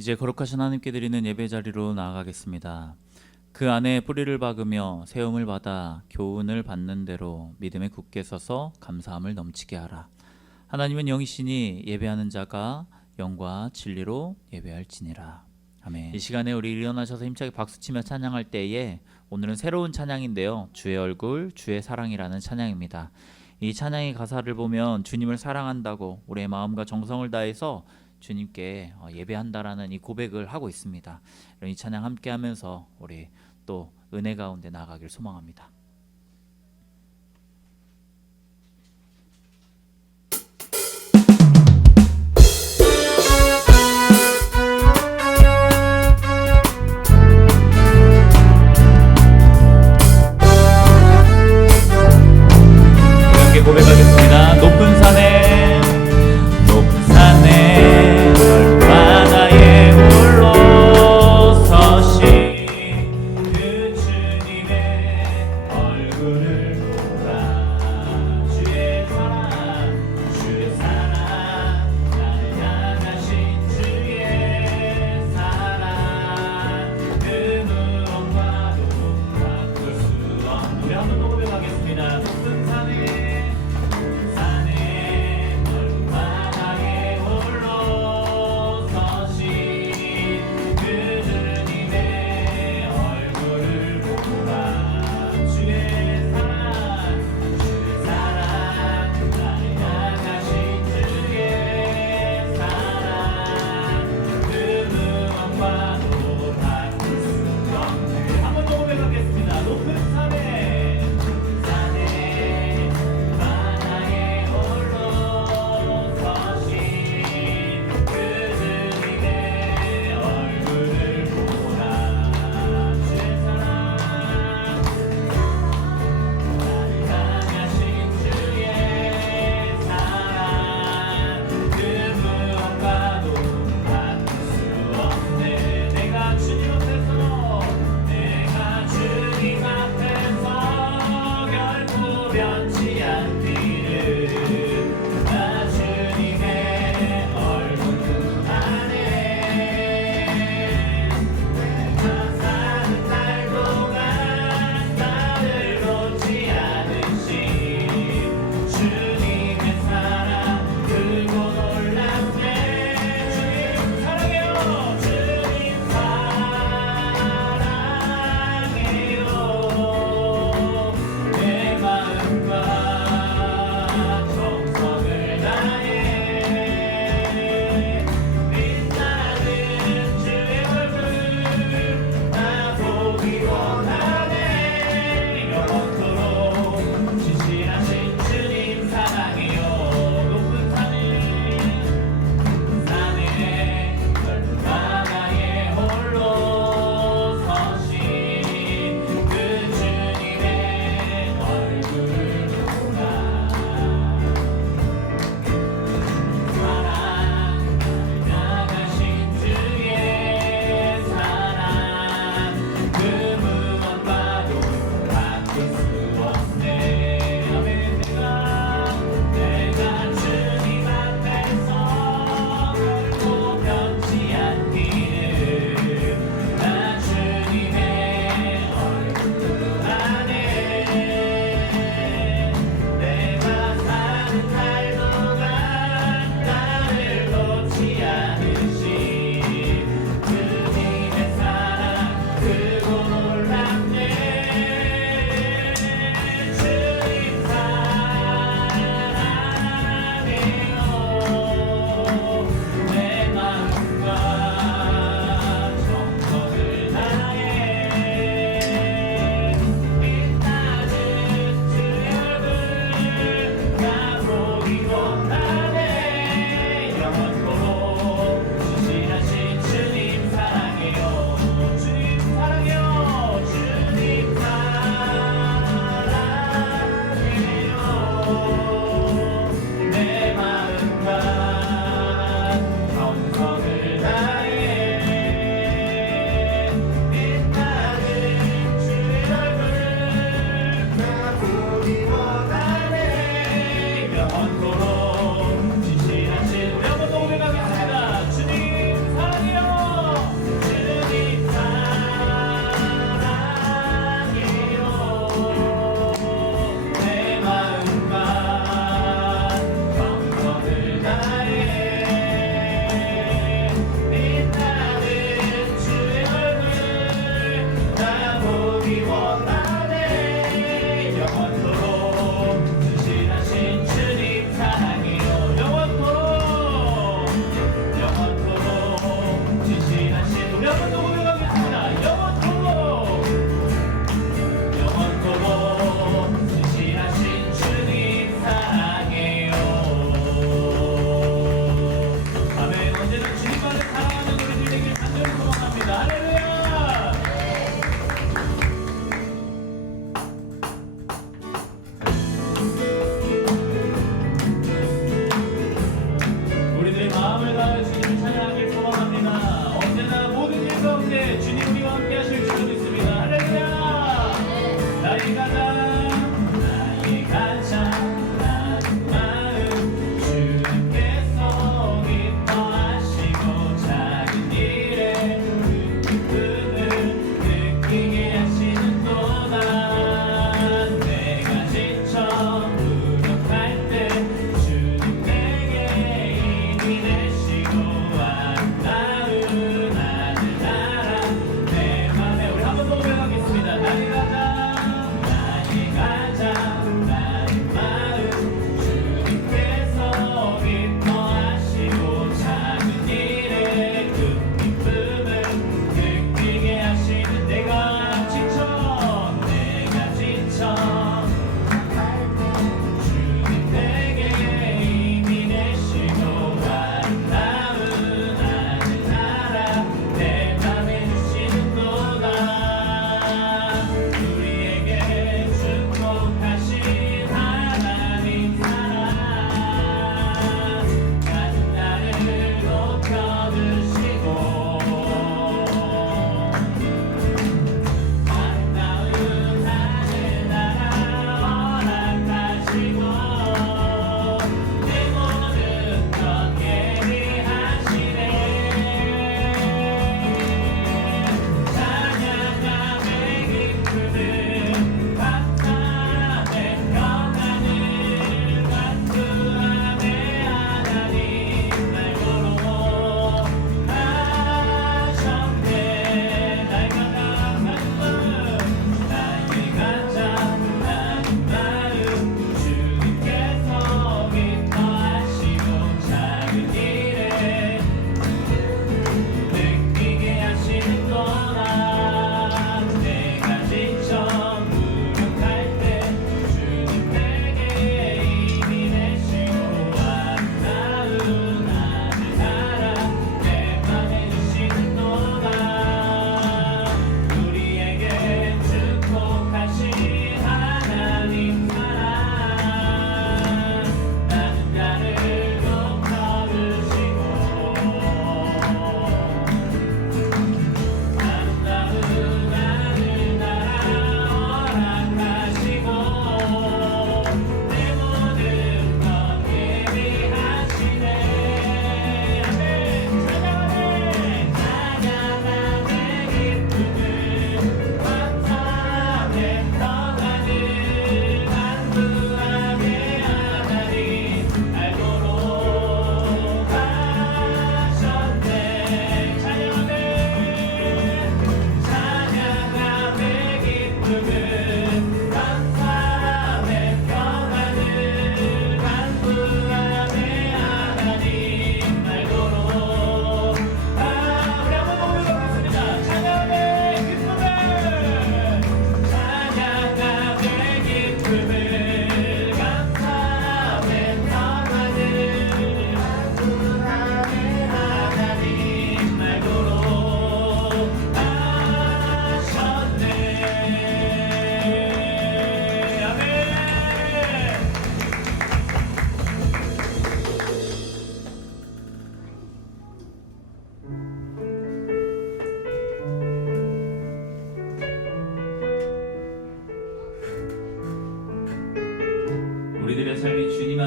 이제 거룩하신 하나님께 드리는 예배 자리로 나아가겠습니다. 그 안에 뿌리를 박으며 세움을 받아 교훈을 받는 대로 믿음에 굳게 서서 감사함을 넘치게 하라. 하나님은 영이시니 예배하는 자가 영과 진리로 예배할지니라. 아멘. 이 시간에 우리 일어나셔서 힘차게 박수치며 찬양할 때에 오늘은 새로운 찬양인데요, 주의 얼굴 주의 사랑이라는 찬양입니다. 이 찬양의 가사를 보면 주님을 사랑한다고 우리의 마음과 정성을 다해서 주님께 예배한다라는 이 고백을 하고 있습니다. 이 찬양 함께 하면서 우리 또 은혜 가운데 나아가길 소망합니다. 함께 고백하겠습니다. 높은 산에 바다에 홀로 서신 그 주님의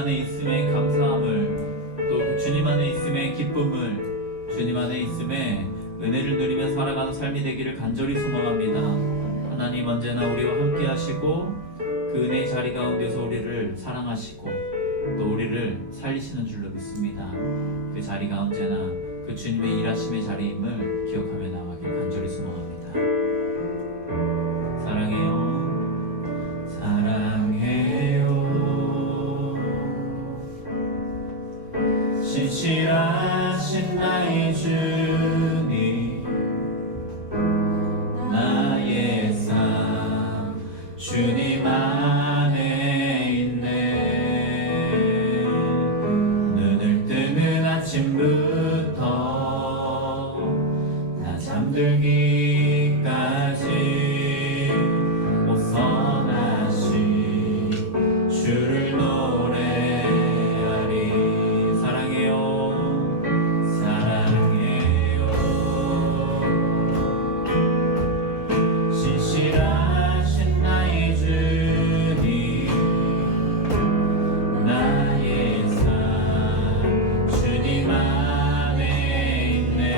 안에 있음의 감사함을 또 그 주님 안에 있음의 기쁨을 주님 안에 있음의 은혜를 누리며 살아가는 삶이 되기를 간절히 소망합니다. 하나님 언제나 우리와 함께 하시고 그 은혜의 자리 가운데서 우리를 사랑하시고 또 우리를 살리시는 줄로 믿습니다. 그 자리가 언제나 그 주님의 일하심의 자리임을 기억하며 나가길 간절히 소망합니다. 사랑해요. 사랑해요. 신실하신 나의 주님, 나의 삶 주님 안에 있네. 눈을 뜨는 아침부터 나 잠들기까지 오선하신 주를 노래하리. 사랑해요. 사랑해요. 신실하신 나의 주님, 나의 삶 주님 안에 있네.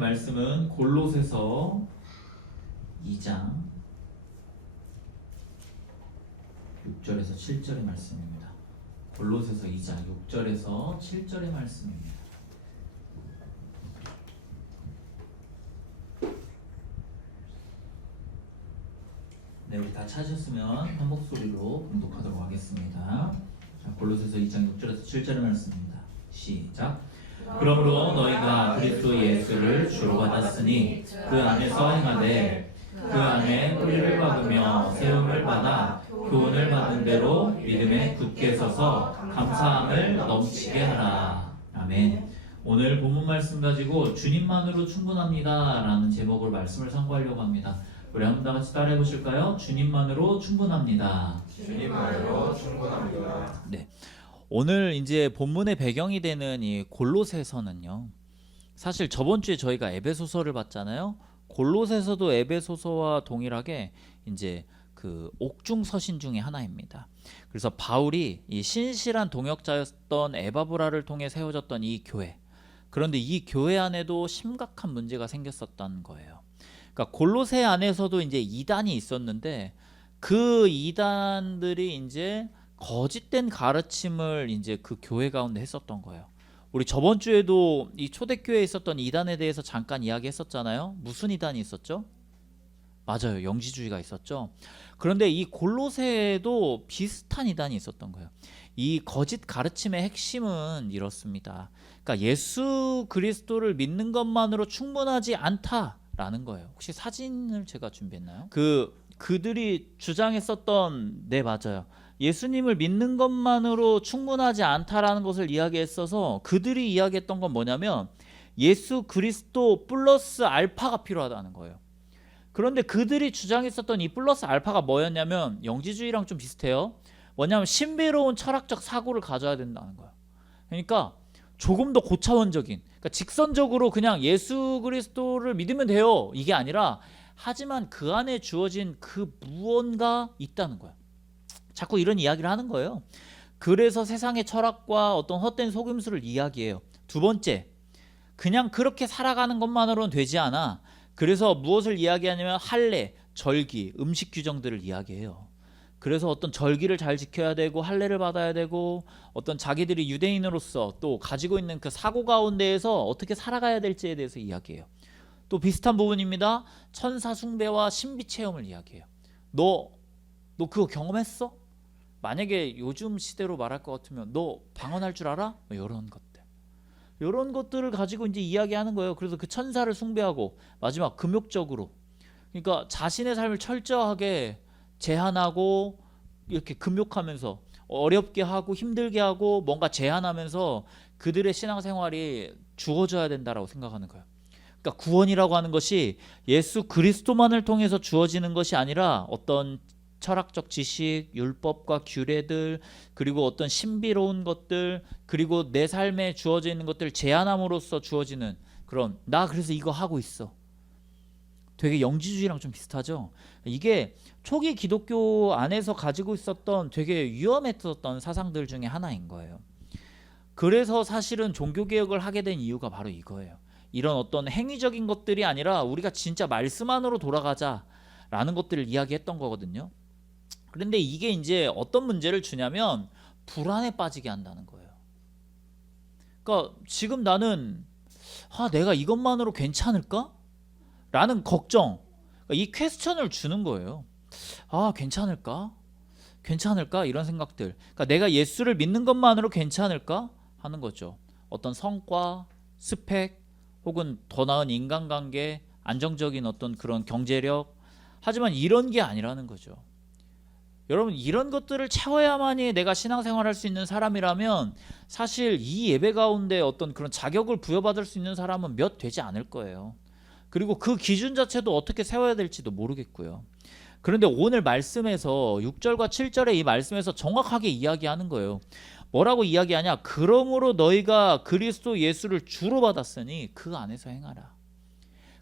말씀은 골로새서 2장 6절에서 7절의 말씀입니다. 골로새서 2장 6절에서 7절의 말씀입니다. 네, 우리 다 찾으셨으면 한 목소리로 봉독하도록 하겠습니다. 자, 골로새서 2장 6절에서 7절의 말씀입니다. 시작. 그러므로 너희가 그리스도 예수를 주로 받았으니 그 안에서 행하되 그 안에 뿌리를 박으며 세움을 받아 교훈을 받은 대로 믿음에 굳게 서서 감사함을 넘치게 하라. 아멘. 오늘 본문 말씀 가지고 주님만으로 충분합니다 라는 제목으로 말씀을 선고하려고 합니다. 우리 한번 다 같이 따라해 보실까요? 주님만으로 충분합니다. 주님만으로 충분합니다. 네. 오늘 이제 본문의 배경이 되는 이 골로새서는요. 사실 저번 주에 저희가 에베소서를 봤잖아요. 골로새서도 에베소서와 동일하게 이제 그 옥중 서신 중에 하나입니다. 그래서 바울이 이 신실한 동역자였던 에바브라를 통해 세워졌던 이 교회. 그런데 이 교회 안에도 심각한 문제가 생겼었던 거예요. 그러니까 골로새 안에서도 이제 이단이 있었는데 그 이단들이 이제 거짓된 가르침을 이제 그 교회 가운데 했었던 거예요. 우리 저번 주에도 이 초대교회에 있었던 이단에 대해서 잠깐 이야기했었잖아요. 무슨 이단이 있었죠? 맞아요. 영지주의가 있었죠. 그런데 이 골로새에도 비슷한 이단이 있었던 거예요. 이 거짓 가르침의 핵심은 이렇습니다. 그러니까 예수 그리스도를 믿는 것만으로 충분하지 않다라는 거예요. 혹시 사진을 제가 준비했나요? 그들이 주장했었던, 네, 맞아요. 예수님을 믿는 것만으로 충분하지 않다라는 것을 이야기했어서 그들이 이야기했던 건 뭐냐면 예수 그리스도 플러스 알파가 필요하다는 거예요. 그런데 그들이 주장했었던 이 플러스 알파가 뭐였냐면 영지주의랑 좀 비슷해요. 뭐냐면 신비로운 철학적 사고를 가져야 된다는 거예요. 그러니까 조금 더 고차원적인, 그러니까 직선적으로 그냥 예수 그리스도를 믿으면 돼요 이게 아니라, 하지만 그 안에 주어진 그 무언가 있다는 거예요. 자꾸 이런 이야기를 하는 거예요. 그래서 세상의 철학과 어떤 헛된 속임수를 이야기해요. 두 번째, 그냥 그렇게 살아가는 것만으로는 되지 않아. 그래서 무엇을 이야기하냐면 할례, 절기, 음식 규정들을 이야기해요. 그래서 어떤 절기를 잘 지켜야 되고 할례를 받아야 되고 어떤 자기들이 유대인으로서 또 가지고 있는 그 사고 가운데에서 어떻게 살아가야 될지에 대해서 이야기해요. 또 비슷한 부분입니다. 천사 숭배와 신비 체험을 이야기해요. 너 그거 경험했어? 만약에 요즘 시대로 말할 것 같으면 너 방언할 줄 알아? 이런 것들을 가지고 이제 이야기하는 거예요. 그래서 그 천사를 숭배하고 마지막 금욕적으로, 그러니까 자신의 삶을 철저하게 제한하고 이렇게 금욕하면서 어렵게 하고 힘들게 하고 뭔가 제한하면서 그들의 신앙생활이 주어져야 된다라고 생각하는 거예요. 그러니까 구원이라고 하는 것이 예수 그리스도만을 통해서 주어지는 것이 아니라 어떤 철학적 지식, 율법과 규례들, 그리고 어떤 신비로운 것들, 그리고 내 삶에 주어져 있는 것들을 제한함으로써 주어지는 그런, 나 그래서 이거 하고 있어. 되게 영지주의랑 좀 비슷하죠. 이게 초기 기독교 안에서 가지고 있었던 되게 위험했었던 사상들 중에 하나인 거예요. 그래서 사실은 종교개혁을 하게 된 이유가 바로 이거예요. 이런 어떤 행위적인 것들이 아니라 우리가 진짜 말씀 안으로 돌아가자라는 것들을 이야기했던 거거든요. 그런데 이게 이제 어떤 문제를 주냐면 불안에 빠지게 한다는 거예요. 그러니까 지금 나는 내가 이것만으로 괜찮을까? 라는 걱정, 이 퀘스천을 주는 거예요. 괜찮을까? 이런 생각들. 그러니까 내가 예수를 믿는 것만으로 괜찮을까? 하는 거죠. 어떤 성과, 스펙, 혹은 더 나은 인간관계, 안정적인 어떤 그런 경제력. 하지만 이런 게 아니라는 거죠. 여러분, 이런 것들을 채워야만이 내가 신앙생활할 수 있는 사람이라면 사실 이 예배 가운데 어떤 그런 자격을 부여받을 수 있는 사람은 몇 되지 않을 거예요. 그리고 그 기준 자체도 어떻게 세워야 될지도 모르겠고요. 그런데 오늘 말씀에서 6절과 7절의 이 말씀에서 정확하게 이야기하는 거예요. 뭐라고 이야기하냐? 그러므로 너희가 그리스도 예수를 주로 받았으니 그 안에서 행하라.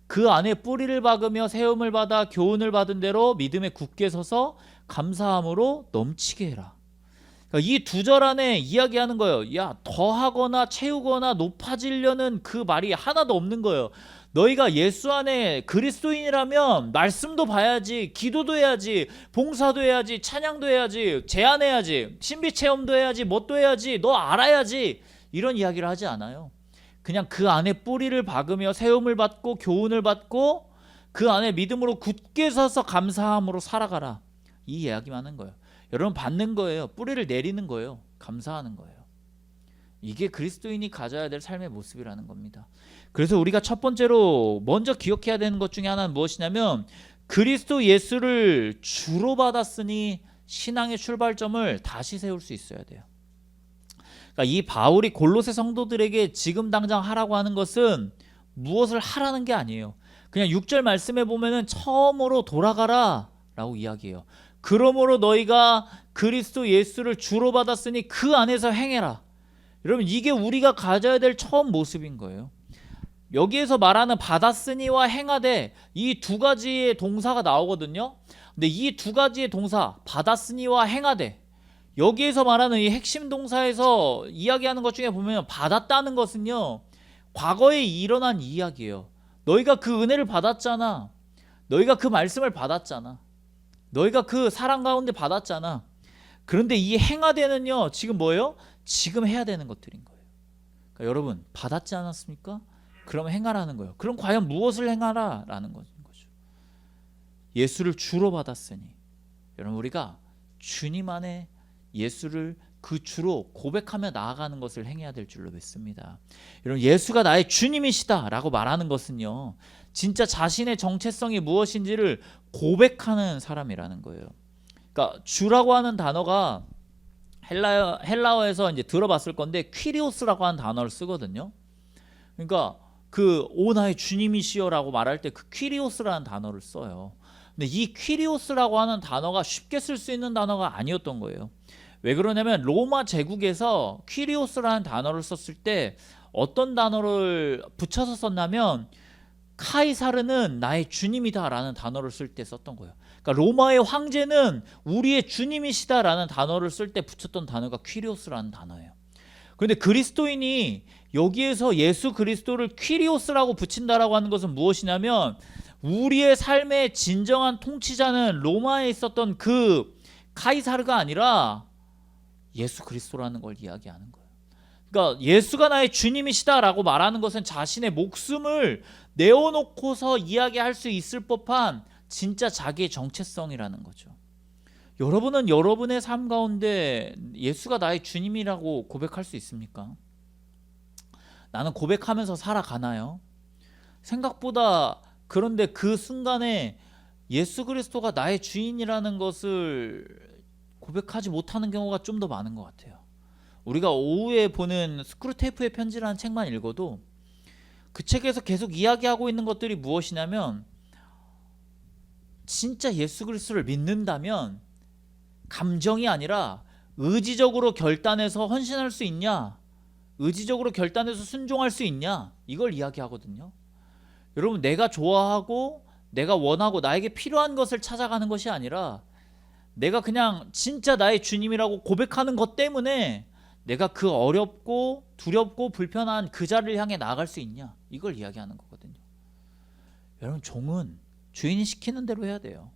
그 안에 뿌리를 박으며 세움을 받아 교훈을 받은 대로 믿음에 굳게 서서 감사함으로 넘치게 해라. 그러니까 이 두 절 안에 이야기하는 거예요. 야, 더하거나 채우거나 높아지려는 그 말이 하나도 없는 거예요. 너희가 예수 안에 그리스도인이라면 말씀도 봐야지, 기도도 해야지, 봉사도 해야지, 찬양도 해야지, 제안해야지, 신비체험도 해야지, 뭣도 해야지, 너 알아야지, 이런 이야기를 하지 않아요. 그냥 그 안에 뿌리를 박으며 세움을 받고 교훈을 받고 그 안에 믿음으로 굳게 서서 감사함으로 살아가라, 이 이야기만 하는 거예요. 여러분, 받는 거예요. 뿌리를 내리는 거예요. 감사하는 거예요. 이게 그리스도인이 가져야 될 삶의 모습이라는 겁니다. 그래서 우리가 첫 번째로 먼저 기억해야 되는 것 중에 하나는 무엇이냐면, 그리스도 예수를 주로 받았으니 신앙의 출발점을 다시 세울 수 있어야 돼요. 그러니까 이 바울이 골로새 성도들에게 지금 당장 하라고 하는 것은 무엇을 하라는 게 아니에요. 그냥 6절 말씀에 보면은 처음으로 돌아가라 라고 이야기해요. 그러므로 너희가 그리스도 예수를 주로 받았으니 그 안에서 행해라. 여러분, 이게 우리가 가져야 될 처음 모습인 거예요. 여기에서 말하는 받았으니와 행하되, 이 두 가지의 동사가 나오거든요. 근데 이 두 가지의 동사, 받았으니와 행하되, 여기에서 말하는 이 핵심 동사에서 이야기하는 것 중에 보면 받았다는 것은요, 과거에 일어난 이야기예요. 너희가 그 은혜를 받았잖아. 너희가 그 말씀을 받았잖아. 너희가 그 사랑 가운데 받았잖아. 그런데 이 행하되는요, 지금 뭐예요? 지금 해야 되는 것들인 거예요. 그러니까 여러분, 받았지 않았습니까? 그럼 행하라는 거예요. 그럼 과연 무엇을 행하라 라는 거죠. 예수를 주로 받았으니, 여러분, 우리가 주님 안에 예수를 그 주로 고백하며 나아가는 것을 행해야 될 줄로 믿습니다. 여러분, 예수가 나의 주님이시다 라고 말하는 것은요, 진짜 자신의 정체성이 무엇인지를 고백하는 사람이라는 거예요. 그러니까 주라고 하는 단어가 헬라어에서 이제 들어봤을 건데 퀴리오스라고 하는 단어를 쓰거든요. 그러니까 오 나의 주님이시여라고 말할 때 그 퀴리오스라는 단어를 써요. 근데 이 퀴리오스라고 하는 단어가 쉽게 쓸 수 있는 단어가 아니었던 거예요. 왜 그러냐면 로마 제국에서 퀴리오스라는 단어를 썼을 때 어떤 단어를 붙여서 썼냐면 카이사르는 나의 주님이다 라는 단어를 쓸 때 썼던 거예요. 그러니까 로마의 황제는 우리의 주님이시다 라는 단어를 쓸 때 붙였던 단어가 퀴리오스라는 단어예요. 그런데 그리스도인이 여기에서 예수 그리스도를 퀴리오스라고 붙인다라고 하는 것은 무엇이냐면, 우리의 삶의 진정한 통치자는 로마에 있었던 그 카이사르가 아니라 예수 그리스도라는 걸 이야기하는 거예요. 그러니까 예수가 나의 주님이시다라고 말하는 것은 자신의 목숨을 내어놓고서 이야기할 수 있을 법한 진짜 자기의 정체성이라는 거죠. 여러분은 여러분의 삶 가운데 예수가 나의 주님이라고 고백할 수 있습니까? 나는 고백하면서 살아가나요? 생각보다, 그런데 그 순간에 예수 그리스도가 나의 주인이라는 것을 고백하지 못하는 경우가 좀 더 많은 것 같아요. 우리가 오후에 보는 스크루테이프의 편지라는 책만 읽어도 그 책에서 계속 이야기하고 있는 것들이 무엇이냐면, 진짜 예수 그리스도를 믿는다면 감정이 아니라 의지적으로 결단해서 헌신할 수 있냐, 의지적으로 결단해서 순종할 수 있냐, 이걸 이야기하거든요. 여러분, 내가 좋아하고 내가 원하고 나에게 필요한 것을 찾아가는 것이 아니라, 내가 그냥 진짜 나의 주님이라고 고백하는 것 때문에 내가 그 어렵고 두렵고 불편한 그 자리를 향해 나아갈 수 있냐, 이걸 이야기하는 거거든요. 여러분, 종은 주인이 시키는 대로 해야 돼요.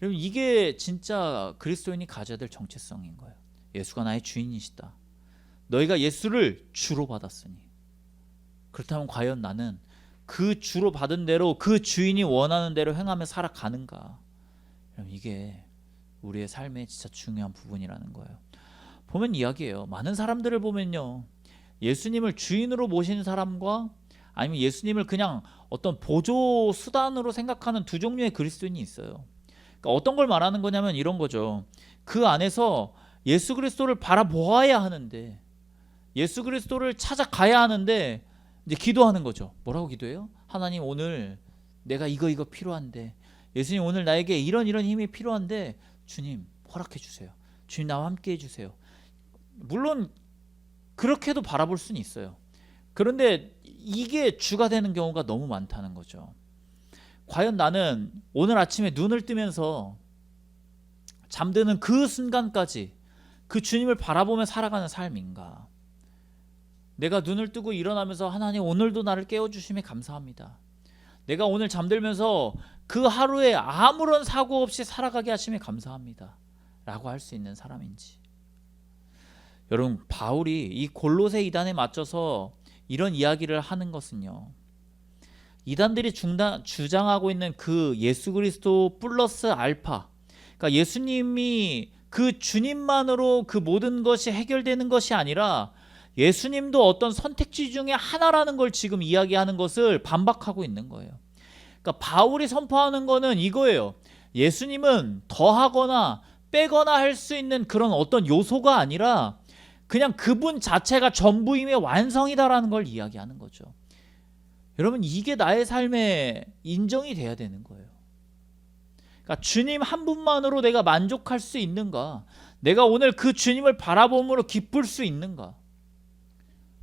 여러분, 이게 진짜 그리스도인이 가져야 될 정체성인 거예요. 예수가 나의 주인이시다. 너희가 예수를 주로 받았으니, 그렇다면 과연 나는 그 주로 받은 대로 그 주인이 원하는 대로 행하며 살아가는가? 여러분, 이게 우리의 삶의 진짜 중요한 부분이라는 거예요. 보면 이야기예요. 많은 사람들을 보면요, 예수님을 주인으로 모신 사람과 아니면 예수님을 그냥 어떤 보조 수단으로 생각하는 두 종류의 그리스도인이 있어요. 그러니까 어떤 걸 말하는 거냐면 이런 거죠. 그 안에서 예수 그리스도를 바라보아야 하는데, 예수 그리스도를 찾아가야 하는데 이제 기도하는 거죠. 뭐라고 기도해요? 하나님, 오늘 내가 이거 필요한데, 예수님, 오늘 나에게 이런 힘이 필요한데 주님 허락해 주세요. 주님, 나와 함께 해주세요. 물론 그렇게도 바라볼 수는 있어요. 그런데 이게 주가 되는 경우가 너무 많다는 거죠. 과연 나는 오늘 아침에 눈을 뜨면서 잠드는 그 순간까지 그 주님을 바라보며 살아가는 삶인가? 내가 눈을 뜨고 일어나면서 하나님 오늘도 나를 깨워주심에 감사합니다. 내가 오늘 잠들면서 그 하루에 아무런 사고 없이 살아가게 하심에 감사합니다 라고 할 수 있는 사람인지. 여러분, 바울이 이 골로새 이단에 맞춰서 이런 이야기를 하는 것은요, 이단들이 주장하고 있는 그 예수 그리스도 플러스 알파, 그러니까 예수님이 그 주님만으로 그 모든 것이 해결되는 것이 아니라 예수님도 어떤 선택지 중에 하나라는 걸 지금 이야기하는 것을 반박하고 있는 거예요. 그러니까 바울이 선포하는 거는 이거예요. 예수님은 더하거나 빼거나 할 수 있는 그런 어떤 요소가 아니라 그냥 그분 자체가 전부임의 완성이다라는 걸 이야기하는 거죠. 여러분, 이게 나의 삶에 인정이 돼야 되는 거예요. 그러니까 주님 한 분만으로 내가 만족할 수 있는가? 내가 오늘 그 주님을 바라봄으로 기쁠 수 있는가?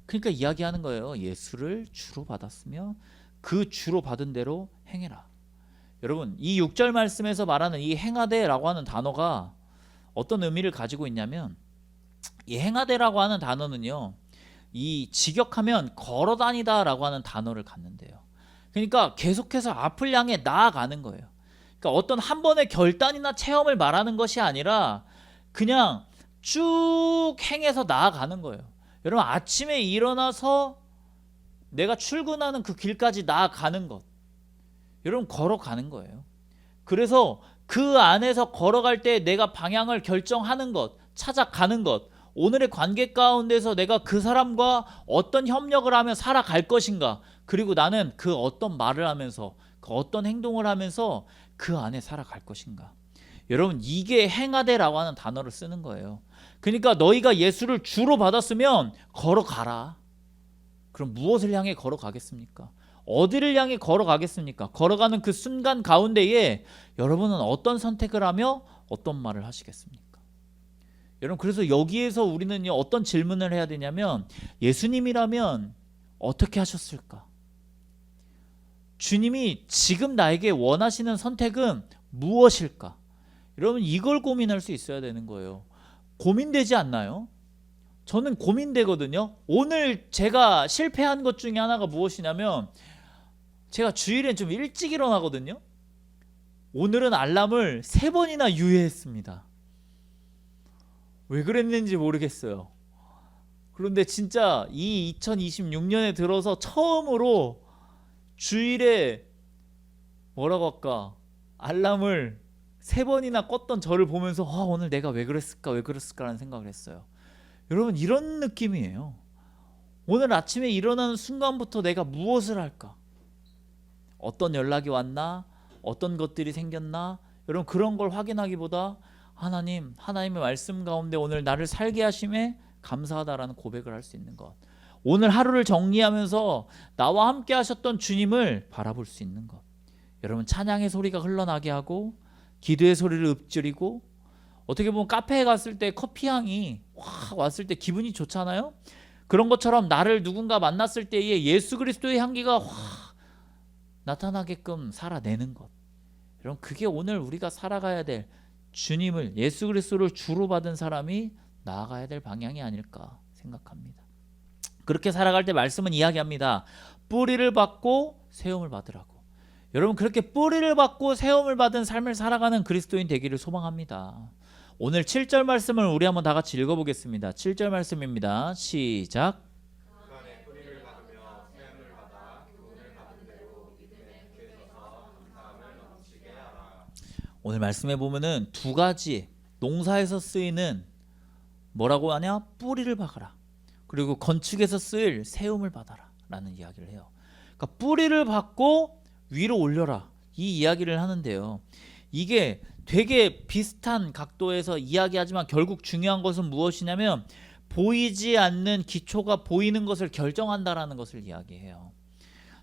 그러니까 이야기하는 거예요. 예수를 주로 받았으며 그 주로 받은 대로 행해라. 여러분, 이 6절 말씀에서 말하는 이 행하되라고 하는 단어가 어떤 의미를 가지고 있냐면, 이 행하되라고 하는 단어는요, 이 직역하면 걸어다니다라고 하는 단어를 갖는데요. 그러니까 계속해서 앞을 향해 나아가는 거예요. 그러니까 어떤 한 번의 결단이나 체험을 말하는 것이 아니라 그냥 쭉 행해서 나아가는 거예요. 여러분, 아침에 일어나서 내가 출근하는 그 길까지 나아가는 것, 여러분, 걸어가는 거예요. 그래서 그 안에서 걸어갈 때 내가 방향을 결정하는 것, 찾아가는 것, 오늘의 관계 가운데서 내가 그 사람과 어떤 협력을 하며 살아갈 것인가, 그리고 나는 그 어떤 말을 하면서 그 어떤 행동을 하면서 그 안에 살아갈 것인가. 여러분, 이게 행하되라고 하는 단어를 쓰는 거예요. 그러니까 너희가 예수를 주로 받았으면 걸어가라. 그럼 무엇을 향해 걸어가겠습니까? 어디를 향해 걸어가겠습니까? 걸어가는 그 순간 가운데에 여러분은 어떤 선택을 하며 어떤 말을 하시겠습니까? 여러분, 그래서 여기에서 우리는 어떤 질문을 해야 되냐면, 예수님이라면 어떻게 하셨을까? 주님이 지금 나에게 원하시는 선택은 무엇일까? 여러분, 이걸 고민할 수 있어야 되는 거예요. 고민되지 않나요? 저는 고민되거든요. 오늘 제가 실패한 것 중에 하나가 무엇이냐면, 제가 주일엔 좀 일찍 일어나거든요. 오늘은 알람을 3번이나 유예했습니다. 왜 그랬는지 모르겠어요. 그런데 진짜 이 2026년에 들어서 처음으로 주일에 뭐라고 할까, 알람을 3번이나 껐던 저를 보면서 오늘 내가 왜 그랬을까라는 생각을 했어요. 여러분, 이런 느낌이에요. 오늘 아침에 일어나는 순간부터 내가 무엇을 할까? 어떤 연락이 왔나? 어떤 것들이 생겼나? 여러분, 그런 걸 확인하기보다 하나님의 말씀 가운데 오늘 나를 살게 하심에 감사하다라는 고백을 할 수 있는 것, 오늘 하루를 정리하면서 나와 함께 하셨던 주님을 바라볼 수 있는 것, 여러분, 찬양의 소리가 흘러나게 하고 기도의 소리를 읊조리고, 어떻게 보면 카페에 갔을 때 커피향이 확 왔을 때 기분이 좋잖아요. 그런 것처럼 나를 누군가 만났을 때에 예수 그리스도의 향기가 확 나타나게끔 살아내는 것, 여러분, 그게 오늘 우리가 살아가야 될, 주님을, 예수 그리스도를 주로 받은 사람이 나아가야 될 방향이 아닐까 생각합니다. 그렇게 살아갈 때 말씀은 이야기합니다. 뿌리를 받고 세움을 받으라고. 여러분, 그렇게 뿌리를 받고 세움을 받은 삶을 살아가는 그리스도인 되기를 소망합니다. 오늘 7절 말씀을 우리 한번 다 같이 읽어보겠습니다. 7절 말씀입니다. 시작. 오늘 말씀에 보면은 두 가지, 농사에서 쓰이는 뭐라고 하냐? 뿌리를 박아라. 그리고 건축에서 쓰일 세움을 받아라 라는 이야기를 해요. 그러니까 뿌리를 받고 위로 올려라, 이 이야기를 하는데요. 이게 되게 비슷한 각도에서 이야기하지만 결국 중요한 것은 무엇이냐면, 보이지 않는 기초가 보이는 것을 결정한다라는 것을 이야기해요.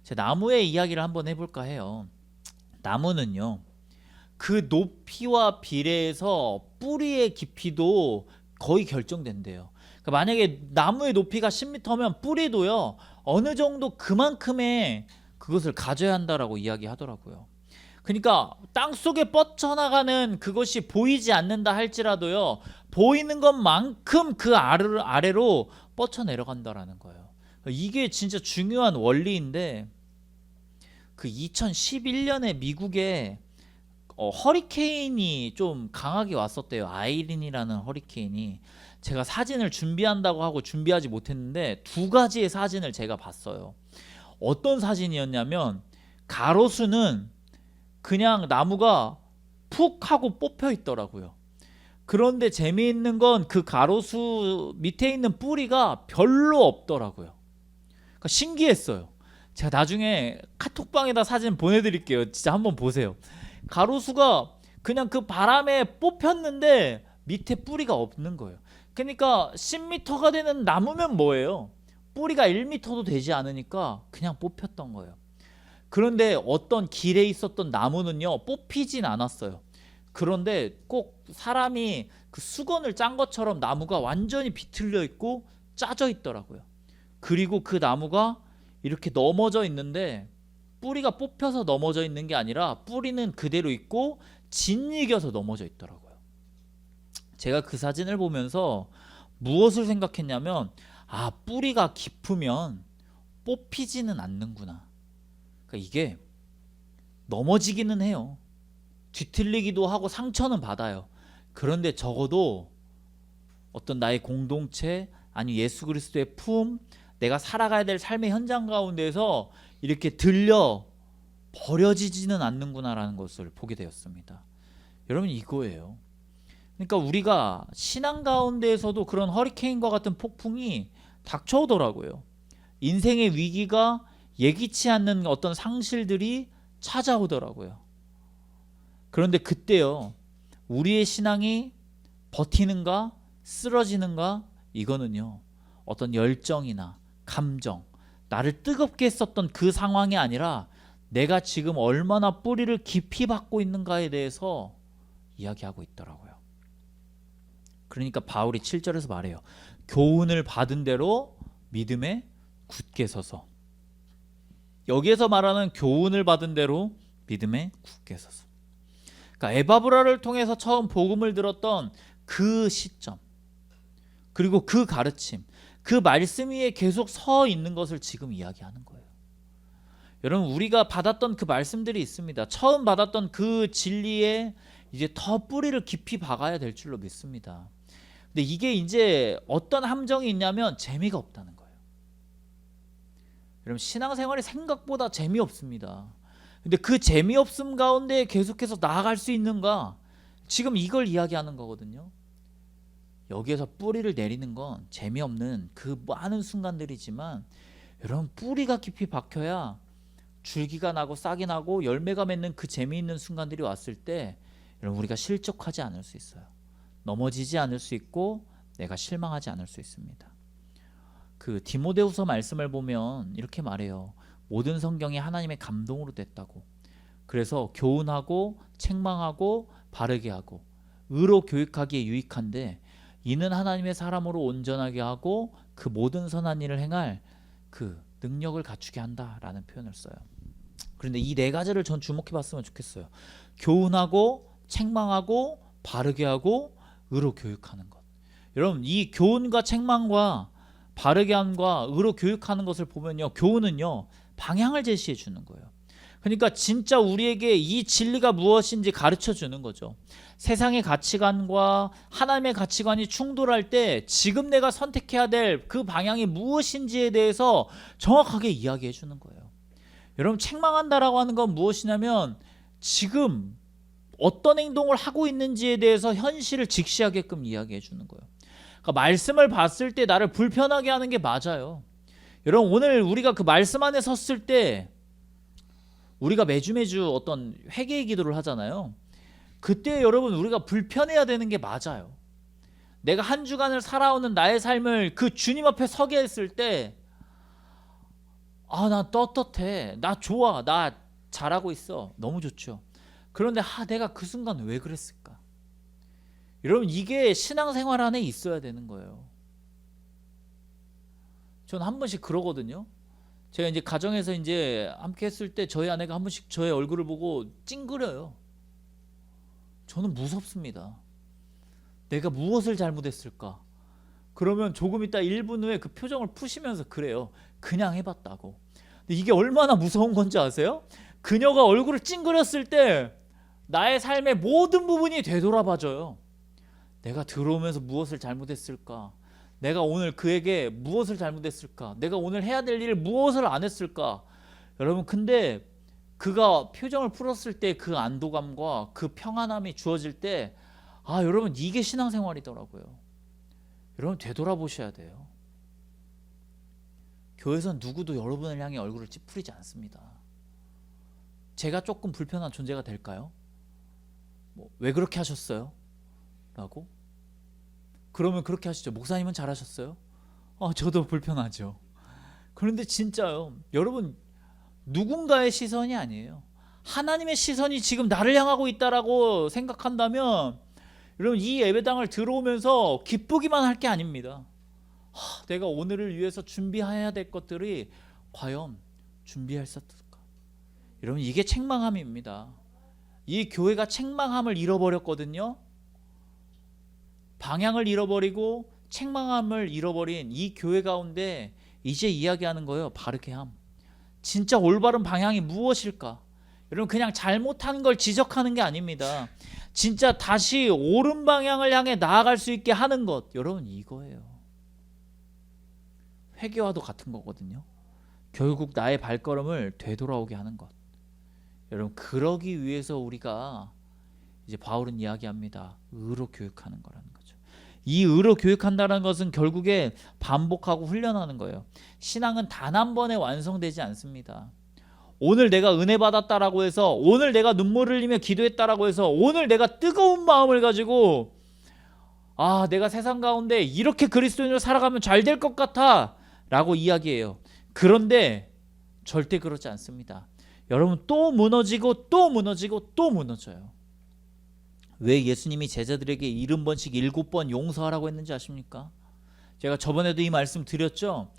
제 나무의 이야기를 한번 해볼까 해요. 나무는요, 그 높이와 비례해서 뿌리의 깊이도 거의 결정된대요. 그러니까 만약에 나무의 높이가 10m면 뿌리도요, 어느 정도 그만큼의 그것을 가져야 한다라고 이야기하더라고요. 그러니까 땅속에 뻗쳐나가는 그것이 보이지 않는다 할지라도요, 보이는 것만큼 그 아래로 뻗쳐 내려간다라는 거예요. 이게 진짜 중요한 원리인데 그 2011년에 미국에 허리케인이 좀 강하게 왔었대요. 아이린이라는 허리케인이. 제가 사진을 준비한다고 하고 준비하지 못했는데 두 가지의 사진을 제가 봤어요. 어떤 사진이었냐면 가로수는 그냥 나무가 푹 하고 뽑혀 있더라고요. 그런데 재미있는 건 그 가로수 밑에 있는 뿌리가 별로 없더라고요. 그러니까 신기했어요. 제가 나중에 카톡방에다 사진 보내드릴게요. 진짜 한번 보세요. 가로수가 그냥 그 바람에 뽑혔는데 밑에 뿌리가 없는 거예요. 그러니까 10m가 되는 나무면 뭐예요? 뿌리가 1m도 되지 않으니까 그냥 뽑혔던 거예요. 그런데 어떤 길에 있었던 나무는요, 뽑히진 않았어요. 그런데 꼭 사람이 그 수건을 짠 것처럼 나무가 완전히 비틀려 있고 짜져 있더라고요. 그리고 그 나무가 이렇게 넘어져 있는데 뿌리가 뽑혀서 넘어져 있는 게 아니라 뿌리는 그대로 있고 짓이겨서 넘어져 있더라고요. 제가 그 사진을 보면서 무엇을 생각했냐면, 아, 뿌리가 깊으면 뽑히지는 않는구나. 그러니까 이게 넘어지기는 해요. 뒤틀리기도 하고 상처는 받아요. 그런데 적어도 어떤 나의 공동체, 아니 예수 그리스도의 품, 내가 살아가야 될 삶의 현장 가운데서 이렇게 들려 버려지지는 않는구나라는 것을 보게 되었습니다. 여러분, 이거예요. 그러니까 우리가 신앙 가운데에서도 그런 허리케인과 같은 폭풍이 닥쳐오더라고요. 인생의 위기가 예기치 않는 어떤 상실들이 찾아오더라고요. 그런데 그때요, 우리의 신앙이 버티는가 쓰러지는가, 이거는요 어떤 열정이나 감정, 나를 뜨겁게 했었던 그 상황이 아니라 내가 지금 얼마나 뿌리를 깊이 박고 있는가에 대해서 이야기하고 있더라고요. 그러니까 바울이 7절에서 말해요. 교훈을 받은 대로 믿음에 굳게 서서. 여기에서 말하는 교훈을 받은 대로 믿음에 굳게 서서. 그러니까 에바브라를 통해서 처음 복음을 들었던 그 시점, 그리고 그 가르침, 그 말씀 위에 계속 서 있는 것을 지금 이야기하는 거예요. 여러분, 우리가 받았던 그 말씀들이 있습니다. 처음 받았던 그 진리에 이제 더 뿌리를 깊이 박아야 될 줄로 믿습니다. 근데 이게 이제 어떤 함정이 있냐면 재미가 없다는 거예요. 여러분, 신앙생활이 생각보다 재미없습니다. 근데 그 재미없음 가운데 계속해서 나아갈 수 있는가? 지금 이걸 이야기하는 거거든요. 여기에서 뿌리를 내리는 건 재미없는 그 많은 순간들이지만, 여러분, 뿌리가 깊이 박혀야 줄기가 나고 싹이 나고 열매가 맺는 그 재미있는 순간들이 왔을 때 여러분, 우리가 실족하지 않을 수 있어요. 넘어지지 않을 수 있고 내가 실망하지 않을 수 있습니다. 그 디모데후서 말씀을 보면 이렇게 말해요. 모든 성경이 하나님의 감동으로 됐다고. 그래서 교훈하고 책망하고 바르게 하고 의로 교육하기에 유익한데, 이는 하나님의 사람으로 온전하게 하고 그 모든 선한 일을 행할 그 능력을 갖추게 한다라는 표현을 써요. 그런데 이 네 가지를 전 주목해 봤으면 좋겠어요. 교훈하고 책망하고 바르게 하고 의로 교육하는 것. 여러분, 이 교훈과 책망과 바르게 함과 의로 교육하는 것을 보면요, 교훈은요 방향을 제시해 주는 거예요. 그러니까 진짜 우리에게 이 진리가 무엇인지 가르쳐 주는 거죠. 세상의 가치관과 하나님의 가치관이 충돌할 때 지금 내가 선택해야 될 그 방향이 무엇인지에 대해서 정확하게 이야기해 주는 거예요. 여러분, 책망한다라고 하는 건 무엇이냐면 지금 어떤 행동을 하고 있는지에 대해서 현실을 직시하게끔 이야기해 주는 거예요. 그러니까 말씀을 봤을 때 나를 불편하게 하는 게 맞아요. 여러분, 오늘 우리가 그 말씀 안에 섰을 때 우리가 매주 어떤 회개의 기도를 하잖아요. 그때 여러분, 우리가 불편해야 되는 게 맞아요. 내가 한 주간을 살아오는 나의 삶을 그 주님 앞에 서게 했을 때, 아, 나 떳떳해, 나 좋아, 나 잘하고 있어, 너무 좋죠. 그런데 내가 그 순간 왜 그랬을까? 여러분, 이게 신앙생활 안에 있어야 되는 거예요. 저는 한 번씩 그러거든요. 제가 이제 가정에서 이제 함께 했을 때 저희 아내가 한 번씩 저의 얼굴을 보고 찡그려요. 저는 무섭습니다. 내가 무엇을 잘못했을까? 그러면 조금 있다 1분 후에 그 표정을 푸시면서 그래요. 그냥 해봤다고. 근데 이게 얼마나 무서운 건지 아세요? 그녀가 얼굴을 찡그렸을 때 나의 삶의 모든 부분이 되돌아봐져요. 내가 들어오면서 무엇을 잘못했을까? 내가 오늘 그에게 무엇을 잘못했을까? 내가 오늘 해야 될 일을 무엇을 안 했을까? 여러분, 근데 그가 표정을 풀었을 때 그 안도감과 그 평안함이 주어질 때, 아, 여러분, 이게 신앙생활이더라고요. 여러분, 되돌아보셔야 돼요. 교회에선 누구도 여러분을 향해 얼굴을 찌푸리지 않습니다. 제가 조금 불편한 존재가 될까요? 왜 그렇게 하셨어요? 라고? 그러면 그렇게 하시죠. 목사님은 잘하셨어요? 저도 불편하죠. 그런데 진짜요, 여러분, 누군가의 시선이 아니에요. 하나님의 시선이 지금 나를 향하고 있다라고 생각한다면 여러분, 이 예배당을 들어오면서 기쁘기만 할 게 아닙니다. 내가 오늘을 위해서 준비해야 될 것들이 과연 준비할 수 있을까? 여러분, 이게 책망함입니다. 이 교회가 책망함을 잃어버렸거든요. 방향을 잃어버리고 책망함을 잃어버린 이 교회 가운데 이제 이야기하는 거예요. 바르게 함. 진짜 올바른 방향이 무엇일까? 여러분, 그냥 잘못한 걸 지적하는 게 아닙니다. 진짜 다시 옳은 방향을 향해 나아갈 수 있게 하는 것, 여러분, 이거예요. 회개와도 같은 거거든요. 결국 나의 발걸음을 되돌아오게 하는 것. 여러분, 그러기 위해서 우리가 이제 바울은 이야기합니다. 의로 교육하는 거라는 거죠. 이 의로 교육한다는 것은 결국에 반복하고 훈련하는 거예요. 신앙은 단 한 번에 완성되지 않습니다. 오늘 내가 은혜 받았다라고 해서, 오늘 내가 눈물을 흘리며 기도했다라고 해서, 오늘 내가 뜨거운 마음을 가지고 내가 세상 가운데 이렇게 그리스도인으로 살아가면 잘 될 것 같아 라고 이야기해요. 그런데 절대 그렇지 않습니다. 여러분, 또 무너지고 또 무너지고 또 무너져요. 왜 예수님이 제자들에게 70번씩 7번 용서하라고 했는지 아십니까? 제가 저번에도 이 말씀 드렸죠.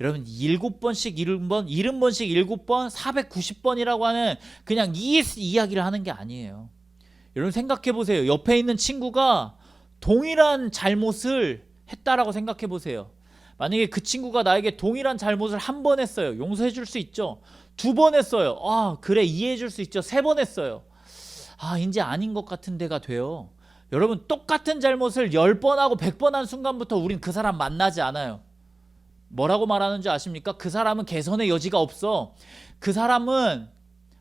여러분, 7번씩 70번, 70번씩 7번, 490번이라고 하는 그냥 이 이야기를 하는 게 아니에요. 여러분, 생각해 보세요. 옆에 있는 친구가 동일한 잘못을 했다라고 생각해 보세요. 만약에 그 친구가 나에게 동일한 잘못을 한 번 했어요. 용서해 줄 수 있죠. 2번 했어요. 그래, 이해해 줄 수 있죠. 3번 했어요. 이제 아닌 것 같은 데가 돼요. 여러분, 똑같은 잘못을 10번 하고 100번 한 순간부터 우린 그 사람 만나지 않아요. 뭐라고 말하는지 아십니까? 그 사람은 개선의 여지가 없어. 그 사람은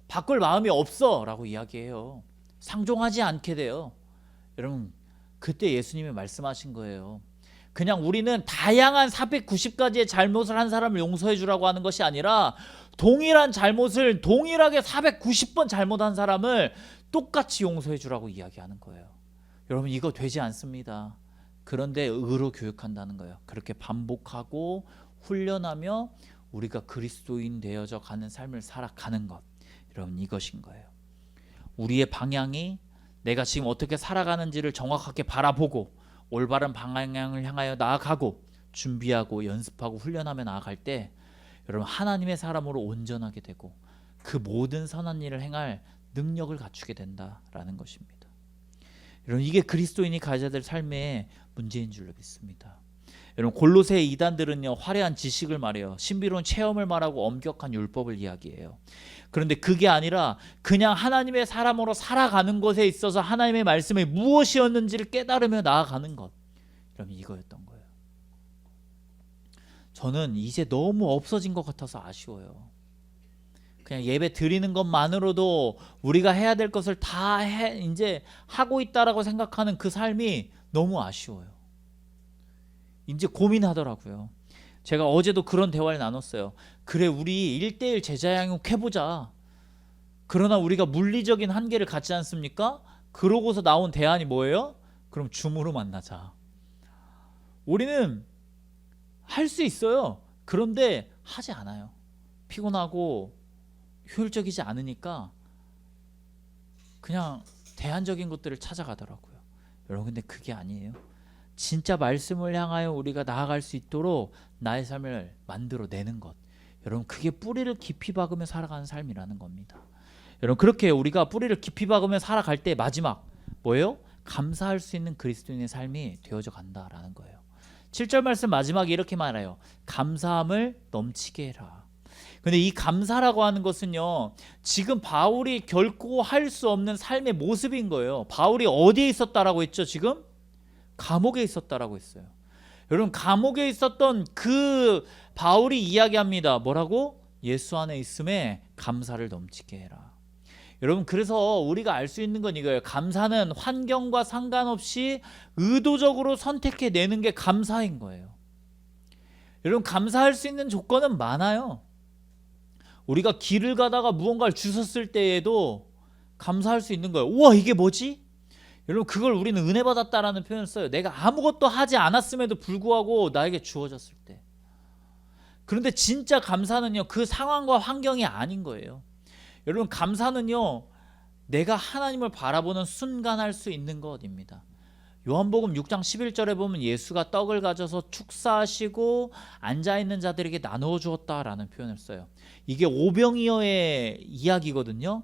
바꿀 마음이 없어 라고 이야기해요. 상종하지 않게 돼요. 여러분, 그때 예수님이 말씀하신 거예요. 그냥 우리는 다양한 490가지의 잘못을 한 사람을 용서해 주라고 하는 것이 아니라 동일한 잘못을 동일하게 490번 잘못한 사람을 똑같이 용서해 주라고 이야기하는 거예요. 여러분, 이거 되지 않습니다. 그런데 의로 교육한다는 거예요. 그렇게 반복하고 훈련하며 우리가 그리스도인 되어져 가는 삶을 살아가는 것, 여러분, 이것인 거예요. 우리의 방향이 내가 지금 어떻게 살아가는지를 정확하게 바라보고 올바른 방향을 향하여 나아가고 준비하고 연습하고 훈련하며 나아갈 때 여러분, 하나님의 사람으로 온전하게 되고 그 모든 선한 일을 행할 능력을 갖추게 된다라는 것입니다. 여러분, 이게 그리스도인이 가져야 될 삶의 문제인 줄로 믿습니다. 여러분, 골로새 이단들은요, 화려한 지식을 말해요. 신비로운 체험을 말하고 엄격한 율법을 이야기해요. 그런데 그게 아니라 그냥 하나님의 사람으로 살아가는 것에 있어서 하나님의 말씀이 무엇이었는지를 깨달으며 나아가는 것, 여러분, 이거였던 거예요. 저는 이제 너무 없어진 것 같아서 아쉬워요. 그냥 예배 드리는 것만으로도 우리가 해야 될 것을 다 이제 하고 있다라고 생각하는 그 삶이 너무 아쉬워요. 이제 고민하더라고요. 제가 어제도 그런 대화를 나눴어요. 그래, 우리 1:1 제자 양육 해보자. 그러나 우리가 물리적인 한계를 갖지 않습니까? 그러고서 나온 대안이 뭐예요? 그럼 줌으로 만나자. 우리는 할 수 있어요. 그런데 하지 않아요. 피곤하고 효율적이지 않으니까 그냥 대안적인 것들을 찾아가더라고요. 여러분, 근데 그게 아니에요. 진짜 말씀을 향하여 우리가 나아갈 수 있도록 나의 삶을 만들어내는 것, 여러분, 그게 뿌리를 깊이 박으며 살아가는 삶이라는 겁니다. 여러분, 그렇게 우리가 뿌리를 깊이 박으며 살아갈 때 마지막 뭐예요? 감사할 수 있는 그리스도인의 삶이 되어져 간다라는 거예요. 7절 말씀 마지막에 이렇게 말해요. 감사함을 넘치게 해라. 근데 이 감사라고 하는 것은요, 지금 바울이 결코 할 수 없는 삶의 모습인 거예요. 바울이 어디에 있었다라고 했죠? 지금 감옥에 있었다라고 했어요. 여러분, 감옥에 있었던 그 바울이 이야기합니다. 뭐라고? 예수 안에 있음에 감사를 넘치게 해라. 여러분, 그래서 우리가 알 수 있는 건 이거예요. 감사는 환경과 상관없이 의도적으로 선택해내는 게 감사인 거예요. 여러분, 감사할 수 있는 조건은 많아요. 우리가 길을 가다가 무언가를 주셨을 때에도 감사할 수 있는 거예요. 우와, 이게 뭐지? 여러분, 그걸 우리는 은혜 받았다라는 표현을 써요. 내가 아무것도 하지 않았음에도 불구하고 나에게 주어졌을 때. 그런데 진짜 감사는요, 그 상황과 환경이 아닌 거예요. 여러분, 감사는요, 내가 하나님을 바라보는 순간 할 수 있는 것입니다. 요한복음 6장 11절에 보면 예수가 떡을 가져서 축사하시고 앉아있는 자들에게 나누어 주었다라는 표현을 써요. 이게 오병이어의 이야기거든요.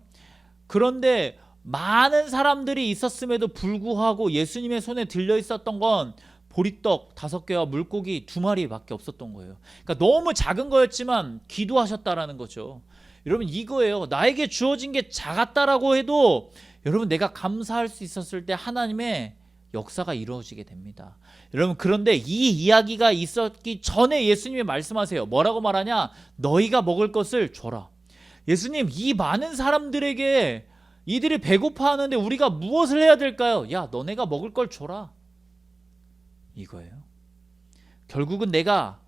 그런데 많은 사람들이 있었음에도 불구하고 예수님의 손에 들려 있었던 건 보리떡 5개와 물고기 2마리밖에 없었던 거예요. 그러니까 너무 작은 거였지만 기도하셨다라는 거죠. 여러분, 이거예요. 나에게 주어진 게 작았다라고 해도 여러분, 내가 감사할 수 있었을 때 하나님의 역사가 이루어지게 됩니다. 여러분, 그런데 이 이야기가 있었기 전에 예수님이 말씀하세요. 뭐라고 말하냐? 너희가 먹을 것을 줘라. 예수님, 이 많은 사람들에게 이들이 배고파하는데 우리가 무엇을 해야 될까요? 야, 너네가 먹을 걸 줘라. 이거예요. 결국은 내가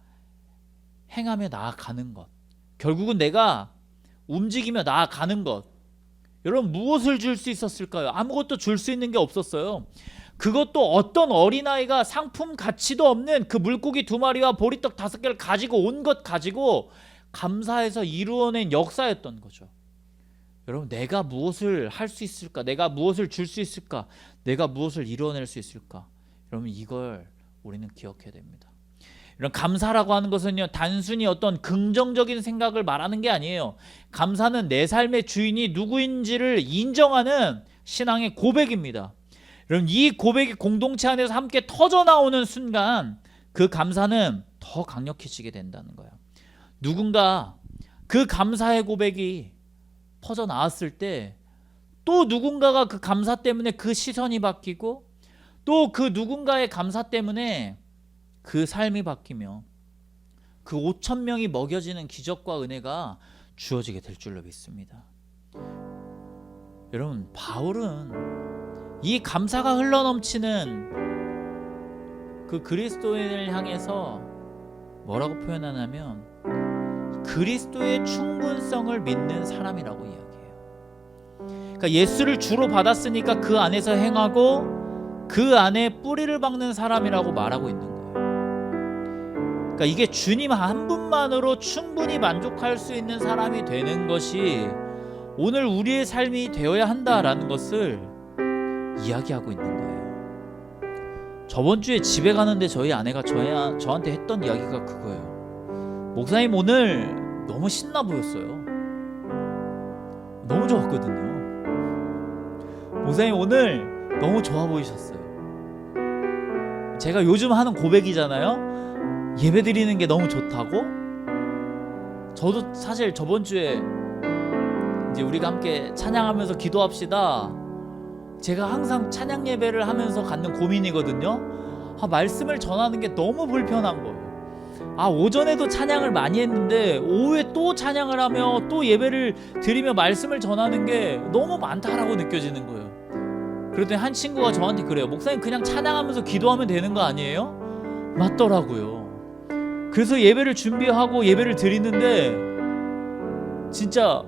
행하며 나아가는 것, 결국은 내가 움직이며 나아가는 것. 여러분, 무엇을 줄 수 있었을까요? 아무것도 줄 수 있는 게 없었어요. 그것도 어떤 어린아이가 상품 가치도 없는 그 물고기 2마리와 보리떡 5개를 가지고 온 것 가지고 감사해서 이루어낸 역사였던 거죠. 여러분, 내가 무엇을 할 수 있을까? 내가 무엇을 줄 수 있을까? 내가 무엇을 이루어낼 수 있을까? 여러분, 이걸 우리는 기억해야 됩니다. 이런 감사라고 하는 것은요, 단순히 어떤 긍정적인 생각을 말하는 게 아니에요. 감사는 내 삶의 주인이 누구인지를 인정하는 신앙의 고백입니다. 여러분, 이 고백이 공동체 안에서 함께 터져 나오는 순간 그 감사는 더 강력해지게 된다는 거예요. 누군가 그 감사의 고백이 퍼져 나왔을 때 또 누군가가 그 감사 때문에 그 시선이 바뀌고 또 그 누군가의 감사 때문에 그 삶이 바뀌며 그 5,000명이 먹여지는 기적과 은혜가 주어지게 될 줄로 믿습니다. 여러분, 바울은 이 감사가 흘러넘치는 그 그리스도인을 향해서 뭐라고 표현하냐면 그리스도의 충분성을 믿는 사람이라고 이야기해요. 그러니까 예수를 주로 받았으니까 그 안에서 행하고 그 안에 뿌리를 박는 사람이라고 말하고 있는 거예요. 그러니까 이게 주님 한 분만으로 충분히 만족할 수 있는 사람이 되는 것이 오늘 우리의 삶이 되어야 한다라는 것을 이야기하고 있는 거예요. 저번 주에 집에 가는데 저희 아내가 저한테 했던 이야기가 그거예요. 목사님, 오늘 너무 신나 보였어요. 너무 좋았거든요. 목사님, 오늘 너무 좋아 보이셨어요. 제가 요즘 하는 고백이잖아요. 예배 드리는 게 너무 좋다고. 저도 사실 저번 주에 이제 우리가 함께 찬양하면서 기도합시다, 제가 항상 찬양 예배를 하면서 갖는 고민이거든요. 말씀을 전하는 게 너무 불편한 거예요. 오전에도 찬양을 많이 했는데 오후에 또 찬양을 하며 또 예배를 드리며 말씀을 전하는 게 너무 많다라고 느껴지는 거예요. 그랬더니 한 친구가 저한테 그래요. 목사님, 그냥 찬양하면서 기도하면 되는 거 아니에요? 맞더라고요. 그래서 예배를 준비하고 예배를 드리는데 진짜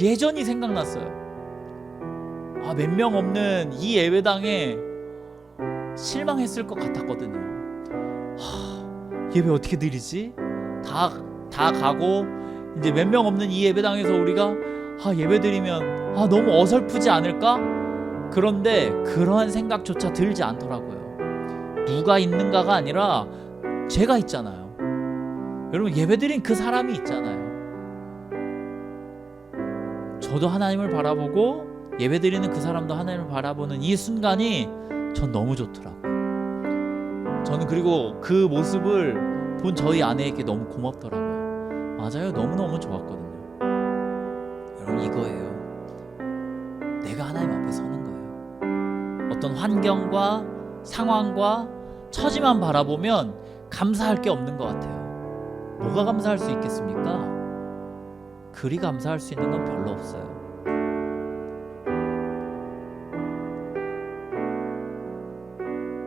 예전이 생각났어요. 몇 명 없는 이 예배당에 실망했을 것 같았거든요. 예배 어떻게 드리지? 다 가고 이제 몇 명 없는 이 예배당에서 우리가 예배 드리면 너무 어설프지 않을까? 그런데 그러한 생각조차 들지 않더라고요. 누가 있는가가 아니라 제가 있잖아요. 여러분, 예배 드린 그 사람이 있잖아요. 저도 하나님을 바라보고 예배 드리는 그 사람도 하나님을 바라보는 이 순간이 전 너무 좋더라고요. 저는 그리고 그 모습을 본 저희 아내에게 너무 고맙더라고요. 맞아요. 너무너무 좋았거든요. 여러분, 이거예요. 내가 하나님 앞에 서는 거예요. 어떤 환경과 상황과 처지만 바라보면 감사할 게 없는 것 같아요. 뭐가 감사할 수 있겠습니까? 그리 감사할 수 있는 건 별로 없어요.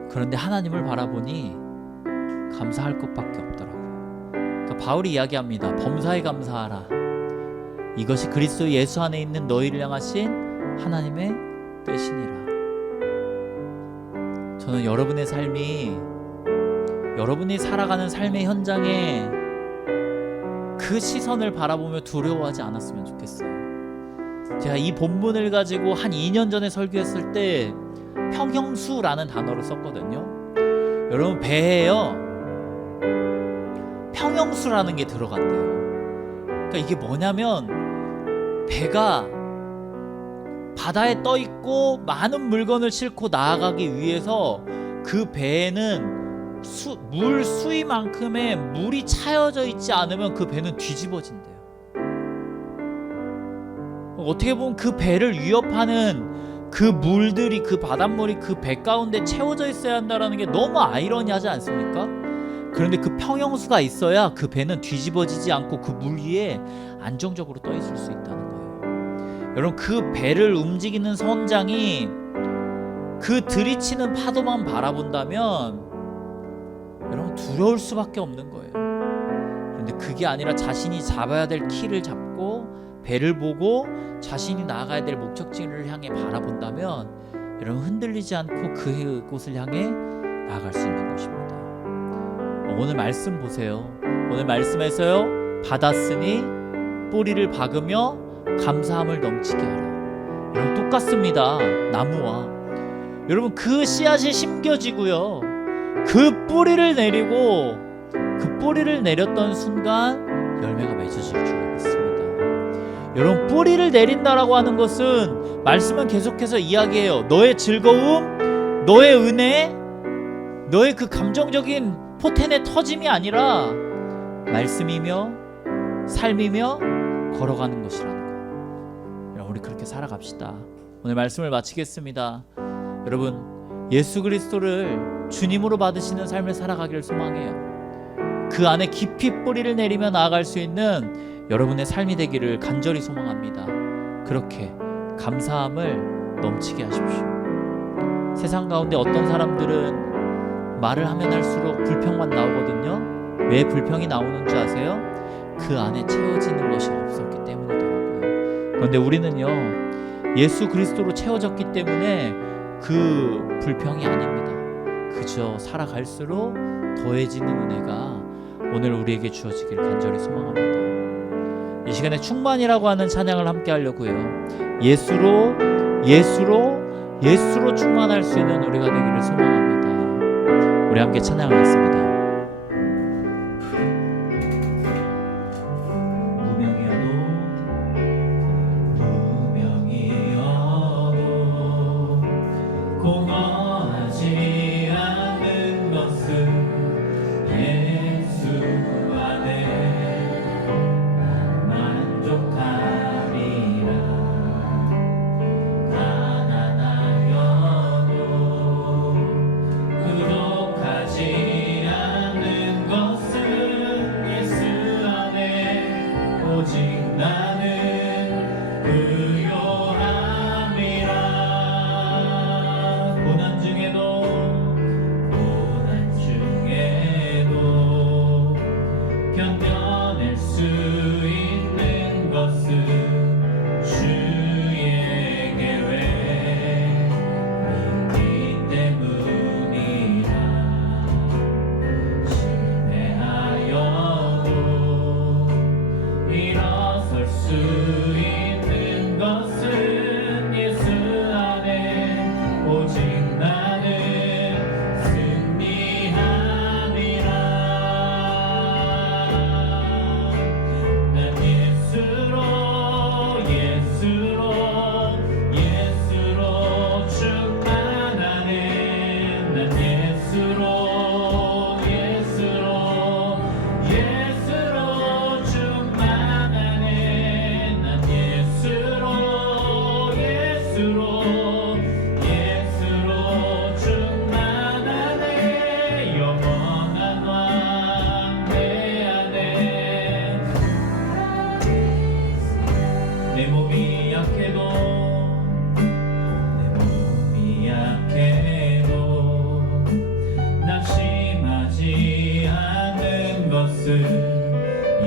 그런데 하나님을 바라보니 감사할 것밖에 없더라고요. 그러니까 바울이 이야기합니다. 범사에 감사하라. 이것이 그리스도 예수 안에 있는 너희를 향하신 하나님의 뜻이니라. 저는 여러분의 삶이, 여러분이 살아가는 삶의 현장에 그 시선을 바라보며 두려워하지 않았으면 좋겠어요. 제가 이 본문을 가지고 한 2년 전에 설교했을 때 평형수라는 단어를 썼거든요. 여러분, 배에요 평형수라는 게 들어간대요. 그러니까 이게 뭐냐면 배가 바다에 떠 있고 많은 물건을 싣고 나아가기 위해서 그 배에는 물 수위만큼의 물이 차여져 있지 않으면 그 배는 뒤집어진대요. 어떻게 보면 그 배를 위협하는 그 물들이, 그 바닷물이 그 배 가운데 채워져 있어야 한다는 게 너무 아이러니하지 않습니까? 그런데 그 평형수가 있어야 그 배는 뒤집어지지 않고 그 물 위에 안정적으로 떠 있을 수 있다는 거예요. 여러분, 그 배를 움직이는 선장이 그 들이치는 파도만 바라본다면 여러분 두려울 수밖에 없는 거예요. 그런데 그게 아니라 자신이 잡아야 될 키를 잡고 배를 보고 자신이 나아가야 될 목적지를 향해 바라본다면 여러분 흔들리지 않고 그곳을 향해 나아갈 수 있는 것입니다. 오늘 말씀 보세요. 오늘 말씀에서요, 받았으니 뿌리를 박으며 감사함을 넘치게 하라. 여러분, 똑같습니다. 나무와 여러분, 그 씨앗이 심겨지고요, 그 뿌리를 내리고 그 뿌리를 내렸던 순간 열매가 맺어질 줄 믿습니다. 여러분, 뿌리를 내린다라고 하는 것은 말씀은 계속해서 이야기해요. 너의 즐거움, 너의 은혜, 너의 그 감정적인 포텐의 터짐이 아니라 말씀이며 삶이며 걸어가는 것이라는 거예요. 여러분, 우리 그렇게 살아갑시다. 오늘 말씀을 마치겠습니다. 여러분, 예수 그리스도를 주님으로 받으시는 삶을 살아가기를 소망해요. 그 안에 깊이 뿌리를 내리며 나아갈 수 있는 여러분의 삶이 되기를 간절히 소망합니다. 그렇게 감사함을 넘치게 하십시오. 세상 가운데 어떤 사람들은 말을 하면 할수록 불평만 나오거든요. 왜 불평이 나오는 줄 아세요? 그 안에 채워지는 것이 없었기 때문이더라고요. 그런데 우리는요, 예수 그리스도로 채워졌기 때문에 그 불평이 아닙니다. 그저 살아갈수록 더해지는 은혜가 오늘 우리에게 주어지기를 간절히 소망합니다. 이 시간에 충만이라고 하는 찬양을 함께 하려고요. 예수로 충만할 수 있는 우리가 되기를 소망합니다. 우리 함께 찬양하겠습니다.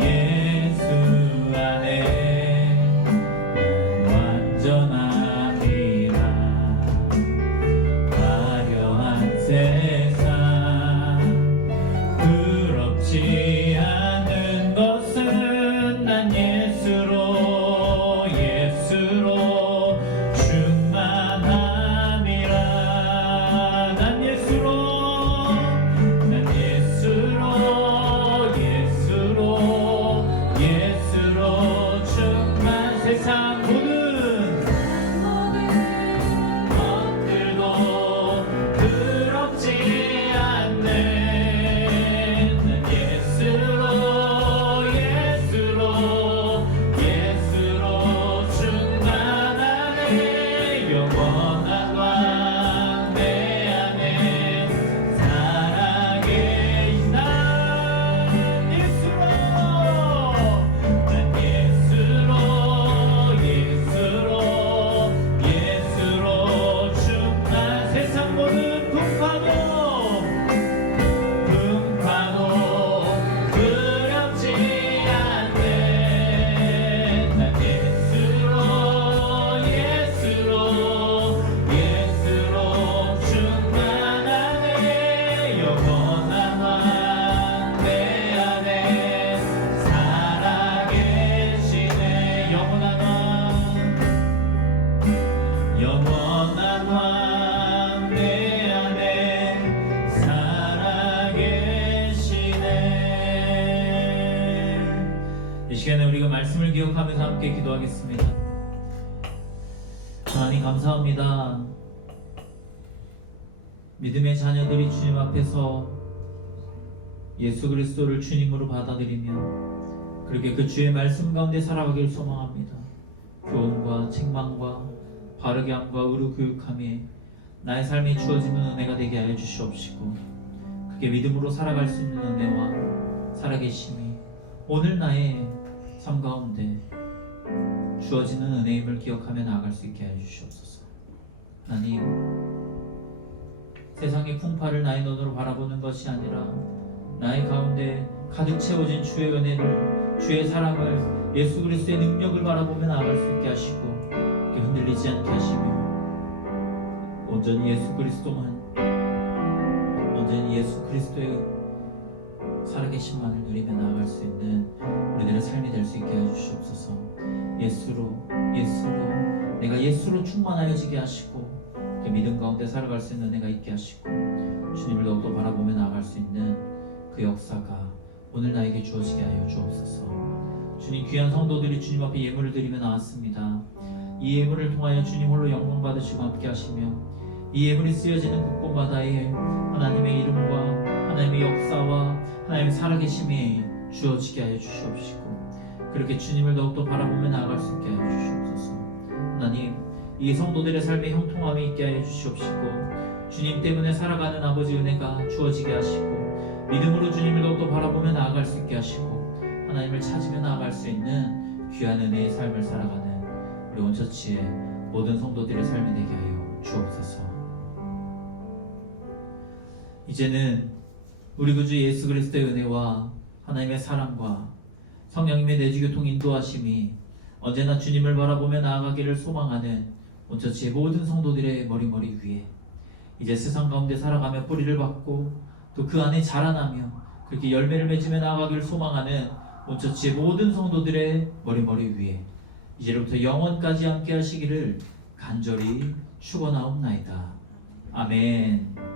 예수 안에 난 완전함이라. 화려한 세상 부럽지 않은 것은 난 예수로 충만함이라. 난 예수로 충만. 세상 모든 것들도 부럽지 않네. 난 예수로 충만하네. 영원한 왕 내 안에 살아계신 난 예수로 충만. 세상 모든 풍파도 두렵지 않네. 난 예수로 충만하네. 영원한 왕 내 안에 살아계시네. 영원한 왕 내 안에 살아계시네. 이 시간에 우리가 말씀을 기억하면서 함께 기도하겠습니다. 하나님 감사합니다. 믿음의 자녀들이 주님 앞에서 예수 그리스도를 주님으로 받아들이며 그렇게 그 주의 말씀 가운데 살아가길 소망합니다. 교훈과 책망과 바르게 함과 의로 교육함에 나의 삶이 주어지는 은혜가 되게 하여 주시옵시고, 그게 믿음으로 살아갈 수 있는 은혜와 살아계심이 오늘 나의 삶 가운데 주어지는 은혜임을 기억하며 나아갈 수 있게 하여 주시옵소서. 하나님, 세상의 풍파를 나의 눈으로 바라보는 것이 아니라 나의 가운데 가득 채워진 주의 은혜를, 주의 사랑을, 예수 그리스도의 능력을 바라보며 나아갈 수 있게 하시고 흔들리지 않게 하시며 온전히 예수 그리스도의 살아계심만을 누리며 나아갈 수 있는 우리들의 삶이 될 수 있게 해주시옵소서. 예수로 내가 예수로 충만하여지게 하시고 그 믿음 가운데 살아갈 수 있는 은혜가 있게 하시고 주님을 더욱더 바라보며 나아갈 수 있는 그 역사가 오늘 나에게 주어지게 하여 주옵소서. 주님, 귀한 성도들이 주님 앞에 예물을 드리며 나왔습니다. 이 예물을 통하여 주님 홀로 영광 받으시고 함께 하시며 이 예물이 쓰여지는 곳곳마다에 하나님의 이름과 하나님의 역사와 하나님의 살아계심이 주어지게 하여 주시옵시고 그렇게 주님을 더욱더 바라보며 나아갈 수 있게 하여 주시옵소서. 하나님, 이 성도들의 삶에 형통함이 있게 하여 주시옵시고 주님 때문에 살아가는 아버지 은혜가 주어지게 하시고 믿음으로 주님을 더욱더 바라보며 나아갈 수 있게 하시고 하나님을 찾으며 나아갈 수 있는 귀한 은혜의 삶을 살아가는 우리 온처치의 모든 성도들의 삶이 되게 하여 주옵소서. 이제는 우리 구주 예수 그리스도의 은혜와 하나님의 사랑과 성령님의 내주교통 인도하심이 언제나 주님을 바라보며 나아가기를 소망하는 온처치의 모든 성도들의 머리머리 위에 이제 세상 가운데 살아가며 뿌리를 받고 또 그 안에 자라나며 그렇게 열매를 맺으며 나아가기를 소망하는 온처치의 모든 성도들의 머리머리 위에 이제로부터 영원까지 함께 하시기를 간절히 축원하옵나이다. 아멘.